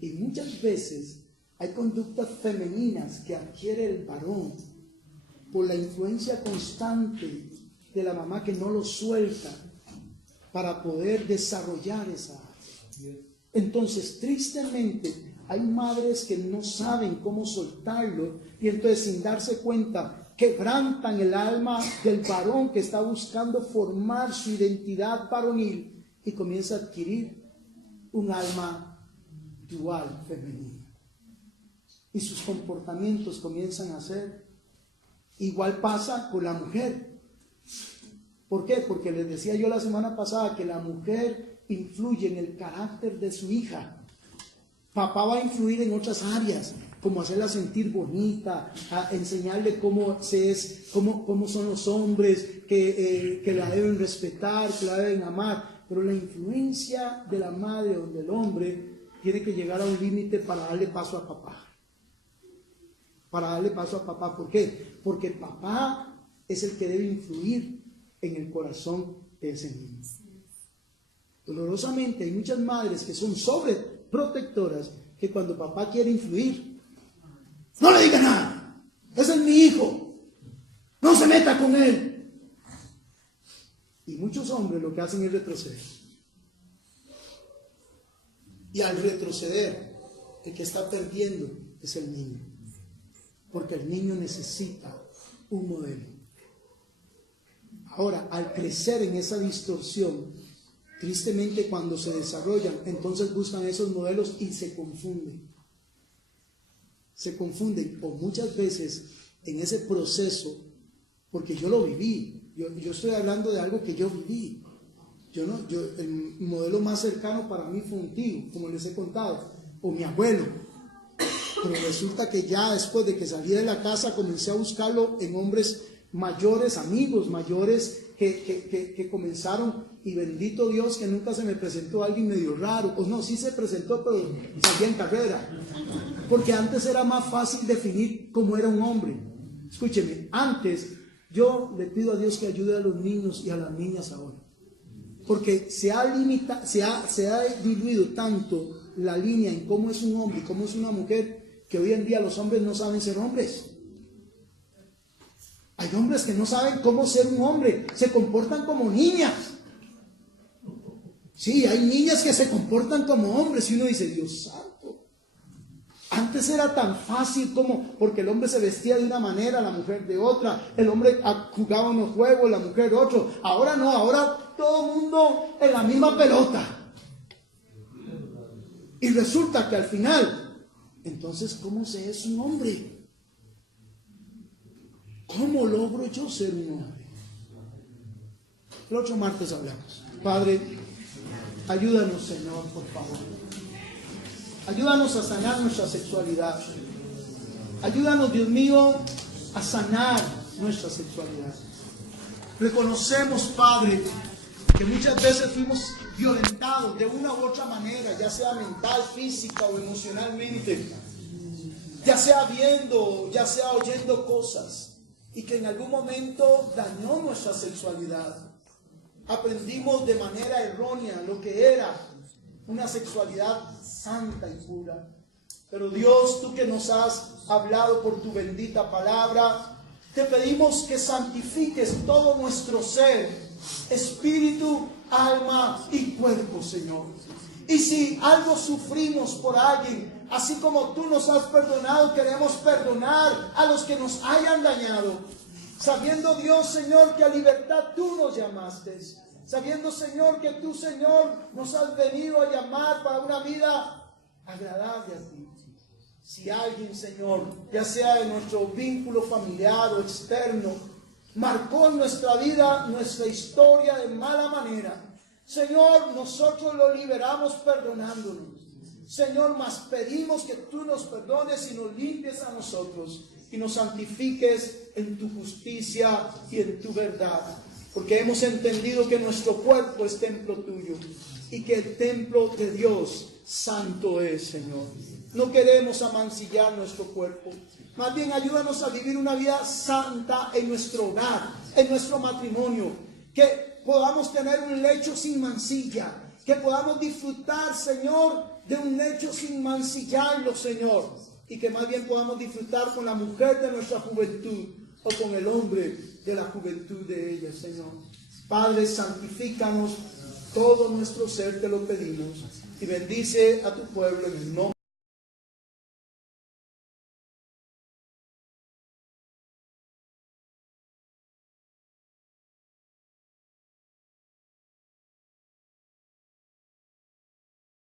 Y muchas veces hay conductas femeninas que adquiere el varón por la influencia constante de la mamá, que no lo suelta para poder desarrollar esa área. Entonces, tristemente, hay madres que no saben cómo soltarlo, y entonces, sin darse cuenta, quebrantan el alma del varón que está buscando formar su identidad varonil y comienza a adquirir un alma dual femenina. Y sus comportamientos comienzan a ser. Igual pasa con la mujer. ¿Por qué? Porque les decía yo la semana pasada que la mujer influye en el carácter de su hija. Papá va a influir en otras áreas, como hacerla sentir bonita, a enseñarle cómo son los hombres, que la deben respetar, que la deben amar. Pero la influencia de la madre o del hombre tiene que llegar a un límite para darle paso a papá. Para darle paso a papá. ¿Por qué? Porque papá es el que debe influir en el corazón de ese niño. Dolorosamente hay muchas madres que son sobreprotectoras, que cuando papá quiere influir, no le diga nada, ese es mi hijo, no se meta con él. Y muchos hombres lo que hacen es retroceder. Y al retroceder, el que está perdiendo es el niño, porque el niño necesita un modelo. Ahora, al crecer en esa distorsión, tristemente cuando se desarrollan, entonces buscan esos modelos y se confunden. Se confunden, o muchas veces en ese proceso, porque yo lo viví, yo estoy hablando de algo que yo viví. El modelo más cercano para mí fue un tío, como les he contado, o mi abuelo. Pero resulta que ya después de que salí de la casa comencé a buscarlo en hombres mayores, amigos mayores que comenzaron, y bendito Dios que nunca se me presentó alguien medio raro, o no, sí se presentó, pero salía en carrera, porque antes era más fácil definir cómo era un hombre. Escúcheme, antes yo le pido a Dios que ayude a los niños y a las niñas ahora, porque se ha diluido tanto la línea en cómo es un hombre y cómo es una mujer, que hoy en día los hombres no saben ser hombres. Hay hombres que no saben cómo ser un hombre, se comportan como niñas. Sí, hay niñas que se comportan como hombres y uno dice, Dios santo. Antes era tan fácil porque el hombre se vestía de una manera, la mujer de otra, el hombre jugaba unos juegos, la mujer otro. Ahora no, ahora todo el mundo en la misma pelota. Y resulta que al final, entonces, ¿cómo se es un hombre? ¿Cómo logro yo ser un hombre? El otro martes hablamos. Padre, ayúdanos, Señor, por favor. Ayúdanos a sanar nuestra sexualidad. Ayúdanos, Dios mío, a sanar nuestra sexualidad. Reconocemos, Padre, que muchas veces fuimos violentados de una u otra manera, ya sea mental, física o emocionalmente, ya sea viendo, ya sea oyendo cosas, y que en algún momento dañó nuestra sexualidad. Aprendimos de manera errónea lo que era una sexualidad santa y pura. Pero Dios, tú que nos has hablado por tu bendita palabra, te pedimos que santifiques todo nuestro ser, espíritu, alma y cuerpo, Señor. Y si algo sufrimos por alguien, así como tú nos has perdonado, queremos perdonar a los que nos hayan dañado, sabiendo, Dios, Señor, que a libertad tú nos llamaste, sabiendo, Señor, que tú, Señor, nos has venido a llamar para una vida agradable a ti. Si alguien, Señor, ya sea de nuestro vínculo familiar o externo, marcó en nuestra vida, nuestra historia de mala manera, Señor, nosotros lo liberamos perdonándonos. Señor, mas pedimos que tú nos perdones y nos limpies a nosotros y nos santifiques en tu justicia y en tu verdad, porque hemos entendido que nuestro cuerpo es templo tuyo y que el templo de Dios santo es, Señor. No queremos amancillar nuestro cuerpo, más bien ayúdanos a vivir una vida santa en nuestro hogar, en nuestro matrimonio, que podamos tener un lecho sin mancilla, que podamos disfrutar, Señor, de un lecho sin mancillarlo, Señor, y que más bien podamos disfrutar con la mujer de nuestra juventud o con el hombre de la juventud de ella, Señor. Padre, santifícanos todo nuestro ser, te lo pedimos, y bendice a tu pueblo en el nombre